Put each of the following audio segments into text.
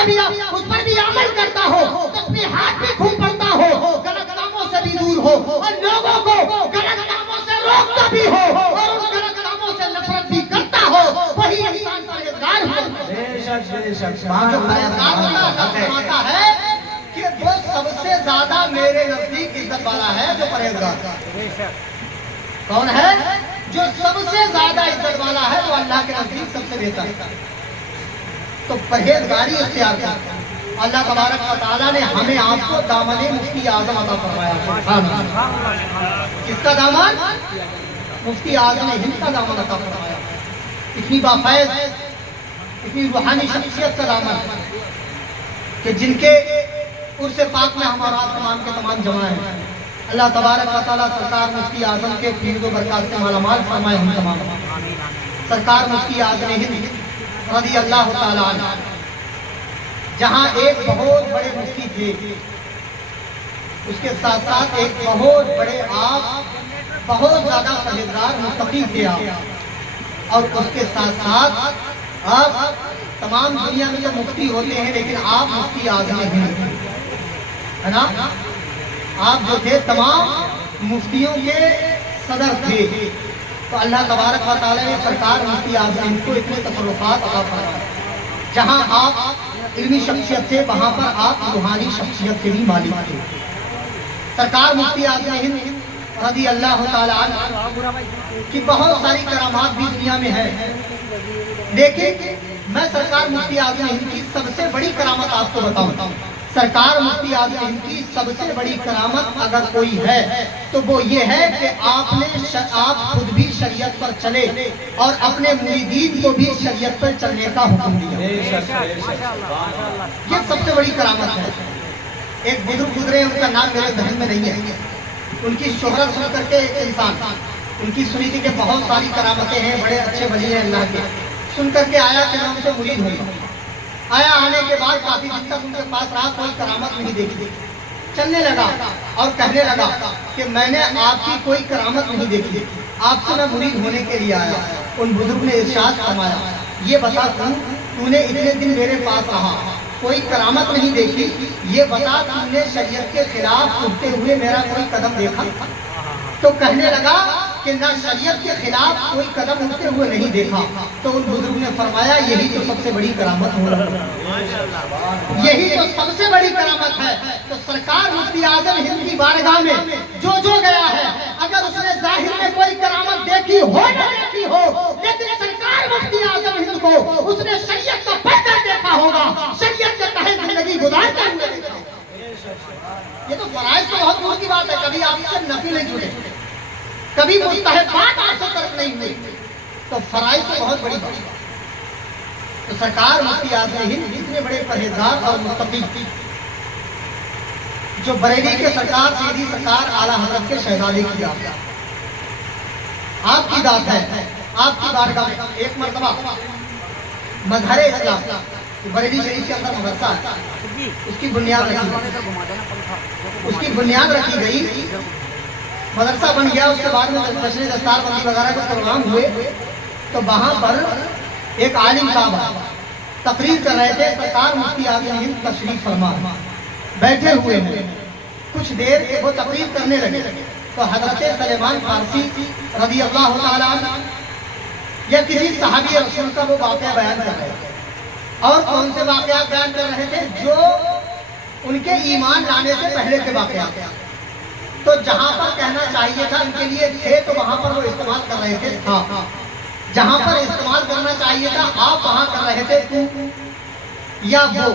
کو بھی اس پر بھی عمل کرتا ہو، تسبیحات بھی خوب پڑھتا ہو، غلط کاموں سے بھی دور ہو اور لوگوں کو غلط کاموں سے روکتا بھی ہو اور ان غلط کاموں سے نفرت بھی کرتا ہو، وہی انسان پرہیزگار ہو۔ جو پرہیزگار ہوتا ہے کہ وہ سب سے زیادہ میرے نزدیک عزت والا ہے۔ جو پرہیزگار کون ہے؟ جو سب سے زیادہ عزت والا ہے، وہ اللہ کے نزدیک سب سے بہتر ہے۔ تو پرہیزگاری اختیار کر، اللہ تبارک و تعالیٰ نے ہمیں آپ کو دامن مفتی اعظم عطا فرمایا۔ سبحان اللہ۔ کس کا دامن؟ مفتی اعظم ہند کا دامن عطا فرمایا۔ اتنی بافیض، اتنی روحانی شخصیت کا دامن کہ جن کے عرص پاک میں ہمارا تمام کے تمام جمع ہیں۔ اللہ تبارک و تعالیٰ سرکار مفتی اعظم کے فیض و برکات سے مالا مال فرمائے ہم تمام۔ سرکار مفتی اعظم ہند رضی اللہ تعالیٰ عنہ جہاں ایک بہت بڑے مفتی تھے، اس کے ساتھ ساتھ ایک بہت بڑے آپ، بہت زیادہ پرہیزگار متقی تھے آپ، اور اس کے ساتھ ساتھ آپ تمام دنیا میں جو مفتی ہوتے ہیں لیکن آپ مفتی اعظم ہند ہے نا، آپ جو تھے تمام مفتیوں کے صدر تھے۔ تو اللہ تبارک و تعالیٰ نے سرکار مفتی اعظم کو اتنے تصرفات عطا فرمائے، جہاں آپ علمی شخصیت تھے وہاں پر آپ روحانی شخصیت کے بھی مالک تھے۔ سرکار مفتی اعظم ہند رضی اللہ تعالیٰ عنہ کی بہت ساری کرامات بھی دنیا میں ہے، لیکن میں سرکار مفتی اعظم ہند کی سب سے بڑی کرامت آپ کو بتاؤں۔ سرکار مفتی اعظم ہند کی سب سے بڑی کرامت اگر کوئی ہے تو وہ یہ ہے کہ آپ خود بھی شریعت پر چلے اور اپنے مریدین کو بھی شریعت پر چلنے کا حکم دیا۔ یہ سب سے بڑی کرامت ہے۔ ایک بزرگ گزرے، ان کا نام میرے ذہن میں نہیں ہے، ان کی شہرت سن کر کے ایک انسان ان کی سنی تھی کہ بہت ساری کرامتیں ہیں، بڑے اچھے ولی ہیں اللہ کے، سن کر کے آیا کہ میں ان سے مرید ہوں۔ آیا، آنے کے بعد کافی دن تک ان کے پاس رہا، کوئی کرامت نہیں دیکھی، چلنے لگا اور کہنے لگا کہ میں نے آپ کی کوئی کرامت نہیں دیکھی، آپ سے میں مرید ہونے کے لیے آیا۔ ان بزرگ نے ارشاد فرمایا، یہ بتا تو نے اتنے دن میرے پاس رہا، کوئی کرامت نہیں دیکھی، یہ بتا تم نے شریعت کے خلاف اٹھتے ہوئے میرا کوئی قدم دیکھا؟ تو کہنے لگا کہ نہ شریعت کے خلاف کوئی قدم اٹھتے ہوئے نہیں دیکھا۔ تو ان بزرگ نے فرمایا یہی تو سب سے بڑی کرامت ہو رہا ہے، یہی تو سب سے بڑی کرامت ہے۔ تو سرکار مفتی اعظم ہند کی بارگاہ میں جو گیا ہے، اگر اس نے ظاہر میں کوئی کرامت دیکھی ہو نہ دیکھی ہو، لیکن سرکار مفتی اعظم ہند کو اس نے شریعت کا پردہ دیکھا ہوگا، شریعت کے تحت زندگی گزارتا ہوئے دیکھا ہوگا۔ یہ تو فرائض تو بہت دور کی بات ہے، کبھی آپ سے نفی نہیں جڑے، کبھی مستحبات آپ سے ترک نہیں ہوئی، تو فرائض تو بہت بڑی بات ہے۔ تو سرکار مفتی اعظم ہند اتنے بڑے پرہیزگار اور متقی، جو بریلی کے سرکار سیدھی سرکار اعلیٰ حضرت کے شہزادے کی ذات ہے، آپ کی ذات ہے، آپ کی بارگاہ میں ایک مرتبہ مظہر اسلام بریلی شریف کے اندر مدرسہ ہے، اس کی بنیاد رکھی گئی، مدرسہ بن گیا۔ اس کے بعد میں جشن دستار بندی وغیرہ کے پروگرام ہوئے تو وہاں پر ایک عالم صاحب تقریر کر رہے تھے، سرکار مفتی اعظم ہند تشریف فرما بیٹھے ہوئے ہیں، کچھ دیر وہ تقریر کرنے لگے تو حضرت سلیمان فارسی رضی اللہ تعالیٰ عنہ یا کسی صحابی رسول کا وہ واقعہ بیان کر رہے تھے، اور کون سے واقعات بیان کر رہے تھے؟ جو ان کے ایمان لانے سے پہلے کے واقعات۔ تو جہاں پر کہنا چاہیے تھا ان کے لیے تھے تو وہاں پر وہ استعمال کر رہے تھے تھا، جہاں پر استعمال کرنا چاہیے تھا آپ وہاں کر رہے تھے تو یا وہ،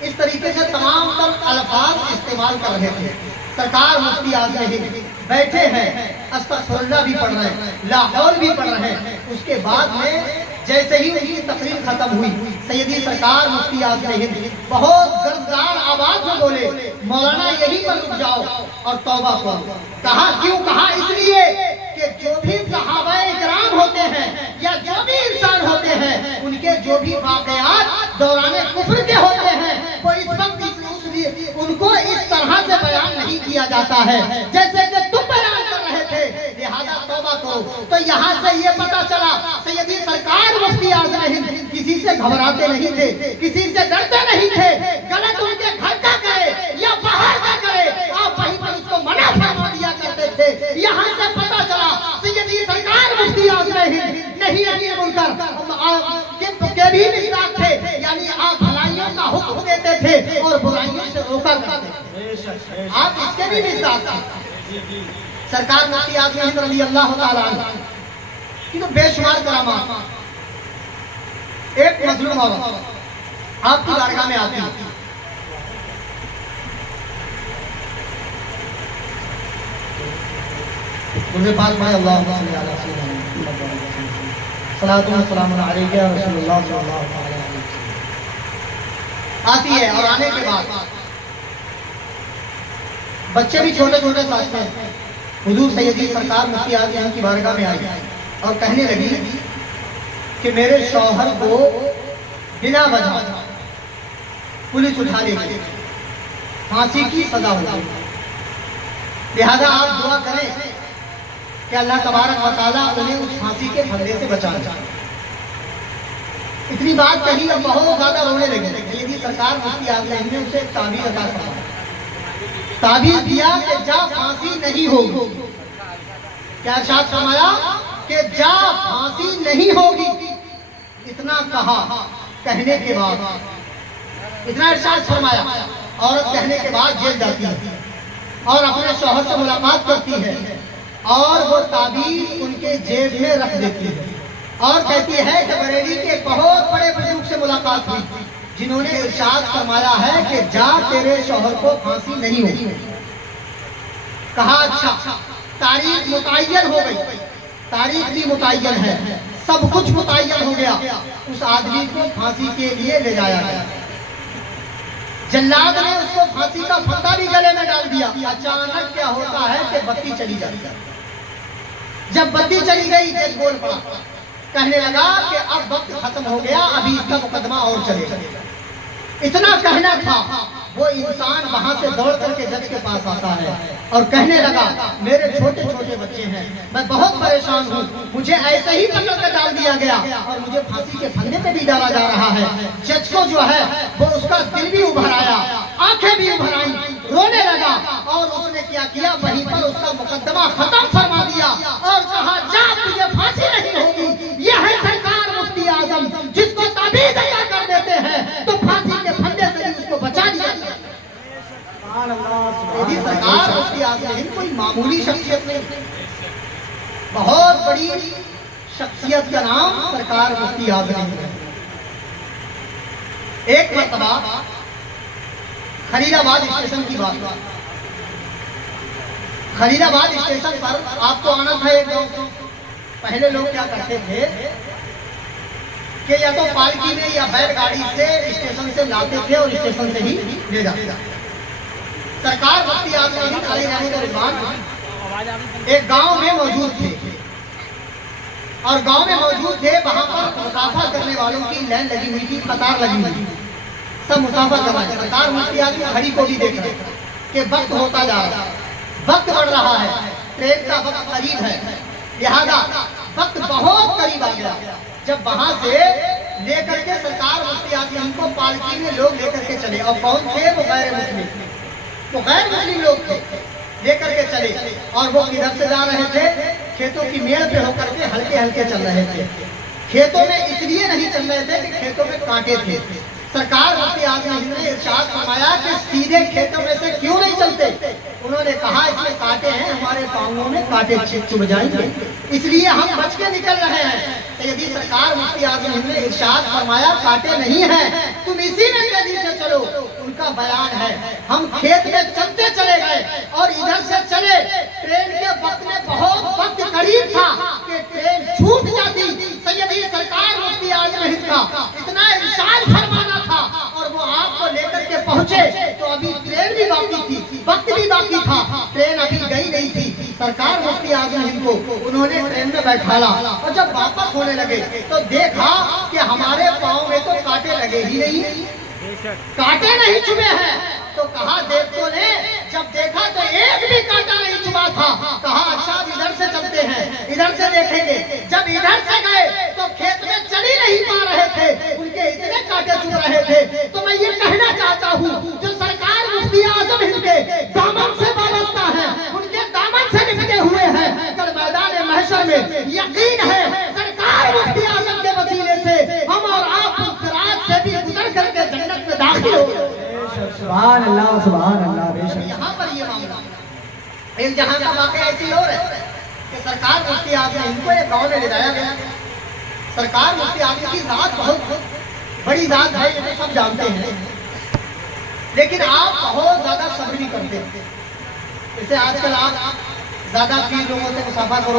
اس طریقے سے تمام تر الفاظ استعمال کر رہے تھے۔ سرکار مفتی اعظم ہند بیٹھے ہیں، استغفر اللہ بھی پڑھ رہے ہیں، لا حول بھی پڑھ رہے ہیں۔ اس کے بعد میں جیسے ہی ان کی تقریر ختم ہوئی، سیدی سرکار مفتی اعظم ہند بہت گرجدار آواز میں بولے، مولانا یہی پر رک جاؤ اور توبہ کرو۔ کہا کیوں؟ کہا اس لیے کہ جو بھی صحابہ اکرام ہوتے ہیں یا جو بھی انسان ہوتے ہیں، ان کے جو بھی واقعات دوران کفر کے ہوتے ہیں، وہ اس وقت ان کو اس طرح سے بیان نہیں کیا جاتا ہے جیسے کہ تم بیان کر رہے تھے، لہذا توبہ کرو۔ تو یہاں سے یہ پتا چلا سیدی سرکار مفتی اعظم ہند کسی سے گھبراتے نہیں تھے، کسی سے ڈرتے نہیں تھے، بھی مصداق تھے، یعنی آپ بھلائیوں کا حکم دیتے تھے اور برائیوں سے روکا کرتے تھے، آپ اس کے بھی مصداق تھے۔ سرکار مفتی اعظم ہند رضی اللہ تعالیٰ عنہ کی تو بے شمار کرامات۔ ایک مظلوم عورت آپ کی بارگاہ میں آتی ہے، مجھے پاک میں اللہ صلی اللہ علیہ وسلم صلاۃ و سلام علیک یا رسول اللہ صلی اللہ علیہ وسلم آتی ہے، اور آنے کے بعد بچے بھی چھوٹے چھوٹے ساتھ میں حضور سیدی سرکار مفتی اعظم کی بارگاہ میں آئی اور کہنے لگی کہ میرے شوہر کو بنا وجہ پولیس اٹھا لے گئی، پھانسی کی سزا ہوگی، لہذا آپ دعا کریں کہ اللہ تبارک و تعالیٰ انہیں اس پھانسی کے پھندے سے بچا لے۔ اتنی بات کہی اور بہت زیادہ رونے لگے۔ سیدی سرکار مفتی اعظم نے اسے ایک تعبیر عطا فرمائی، تعبیر دیا کہ جا پھانسی نہیں ہوگی۔ کیا ارشاد فرمایا کہ جا پھانسی نہیں ہوگی۔ اتنا کہا، کہنے کے بعد اتنا ارشاد فرمایا، عورت کہنے کے بعد جیل جاتی ہے اور اپنے شوہر سے ملاقات کرتی ہے اور وہ تعبیر ان کے جیب میں رکھ دیتی ہے اور کہتی ہے کہ بریلی کے بہت بڑے بزرگ سے ملاقات ہوئی جنہوں نے ارشاد فرمایا ہے کہ جا تیرے شوہر کو پھانسی نہیں ہوگی۔ کہا اچھا، تاریخ متعین ہو گئی، تاریخ بھی متعین ہے، سب کچھ متعین ہو گیا۔ اس آدمی کو پھانسی کے لیے لے جایا گیا، جلاد نے اس کو پھانسی کا پھندا بھی گلے میں ڈال دیا۔ اچانک کیا ہوتا ہے کہ بتی چلی جاتی ہے۔ جب بتی چلی گئی جج بول پڑا، کہنے لگا کہ اب وقت ختم ہو گیا، ابھی اس کا مقدمہ اور چلے گا۔ اتنا کہنا تھا، وہ انسان وہاں سے دوڑ کر کے جج کے پاس آتا ہے اور کہنے لگا میرے چھوٹے چھوٹے بچے ہیں، میں بہت پریشان ہوں، مجھے ایسے ہی پکڑ کر ڈال دیا گیا اور مجھے پھانسی کے پھندے پہ بھی ڈالا جا رہا ہے۔ جج کو جو ہے وہ اس کا دل بھی ابھر آیا، آنکھیں بھی ابھر آئیں، رونے لگا اور اس نے کیا کیا، وہیں پر اس کا مقدمہ ختم فرما دیا اور کہا جا تجھے پھانسی نہیں ہوگی۔ یہ ہے سرکار مفتی اعظم، جس کو تعبیر عطا کر دیتے ہیں تو پھانسی کے پھندے سے بھی اس کو بچا دیا۔ سیدی سرکار مفتی اعظم ہند کوئی معمولی شخصیت نہیں، بہت بڑی شخصیت کا نام سرکار مفتی اعظم ہند ہے۔ ایک مرتبہ خلیل آباد اسٹیشن کی بات، خلیل آباد اسٹیشن پر آپ کو آنا تھا ایک گاؤں۔ پہلے لوگ کیا کرتے تھے کہ یا تو پالکی میں یا بیل گاڑی سے اسٹیشن سے لاتے تھے اور اسٹیشن سے ہی لے جاتے تھے۔ سرکار مفتی اعظم ہند علیہ رضوان ایک گاؤں میں موجود تھے اور گاؤں میں موجود تھے، وہاں پر مسافہ کرنے والوں کی لائن لگی ہوئی تھی، قطار لگی ہوئی تھی، سب مسافہ کر رہے ہیں۔ سرکار مفتی اعظم گھڑی کو بھی دیکھ رہے کہ وقت ہوتا جا رہا ہے، وقت بڑھ رہا ہے، ٹرین کا وقت قریب ہے، لہذا وقت بہت قریب آ گیا۔ جب وہاں سے لے کر کے سرکار مفتی اعظم کو پالکی میں لوگ لے کر کے چلے، اور کون تھے؟ وہ غیر مسلم، وہ غیر مسلم لوگ تھے، لے کر کے چلے اور وہ کدھر سے جا رہے تھے؟ کھیتوں کی میڑ پہ ہو کر کے ہلکے ہلکے چل رہے تھے۔ کھیتوں میں اس لیے نہیں چل رہے تھے کہ کھیتوں میں کانٹے تھے۔ سرکار مفتی اعظم ہند نے ارشاد فرمایا کہ سیدھے کھیتوں میں سے کیوں نہیں چلتے؟ انہوں نے کہا اس میں کانٹے ہیں، ہمارے پاؤں میں کانٹے چبھ جائیں گے، اس لیے ہم بچ کے نکل رہے ہیں۔ سیدی سرکار مفتی اعظم ہند نے ارشاد فرمایا کانٹے نہیں ہیں، تم اسی میں تیزی سے چلو۔ ان کا بیان ہے ہم کھیت میں چلتے چلے گئے اور ادھر سے چلے، ٹرین کے وقت میں بہت وقت قریب تھا کہ ٹرین چھوٹ جاتی۔ سیدی سرکار مفتی اعظم ہند کا اتنا ارشاد فرمانا تھا اور وہ آپ کو لے کر کے پہنچے تو ابھی ٹرین بھی باقی تھی، وقت بھی باقی تھا، ٹرین ابھی گئی نہیں تھی۔ سرکار مفتی اعظم ہند کو انہوں نے ٹرین میں بیٹھالا اور جب واپس ہونے لگے تو دیکھا کہ ہمارے پاؤں میں تو کانٹے لگے ہی نہیں، کانٹے نہیں چبھے ہیں۔ تو کہا دیکھ تو لے، جب دیکھا تو ایک بھی کانٹا نہیں چبھا تھا۔ کہا اچھا اب ادھر سے چلتے ہیں، ادھر سے دیکھیں گے۔ جب ادھر سے گئے تو کھیت میں چل ہی نہیں پا رہے تھے، ان کے اتنے کانٹے چبھ رہے تھے۔ تو میں یہ کہنا چاہتا ہوں جو سرکار مفتی اعظم ہند کے دامن سے وابستہ ہیں، ان کے دامن سے لپٹے ہوئے ہیں، کل میدان محشر میں یقین ہے سرکار مفتی اعظم کے وسیلے سے ہم اور آپ سبحان اللہ بے شک. یہاں پر یہ معاملہ ایک جہاں کا واقعہ ایسی اور ہے کہ سرکار مفتی اعظم ان کو ایک گاؤں میں لے جایا گیا. سرکار مفتی اعظم کی ذات بہت بڑی ذات ہے، یہ تو سب جانتے ہیں، لیکن آپ بہت زیادہ صبر نہیں کرتے. جیسے آج کل آپ زیادہ 3 لوگوں سے مسافہ کرو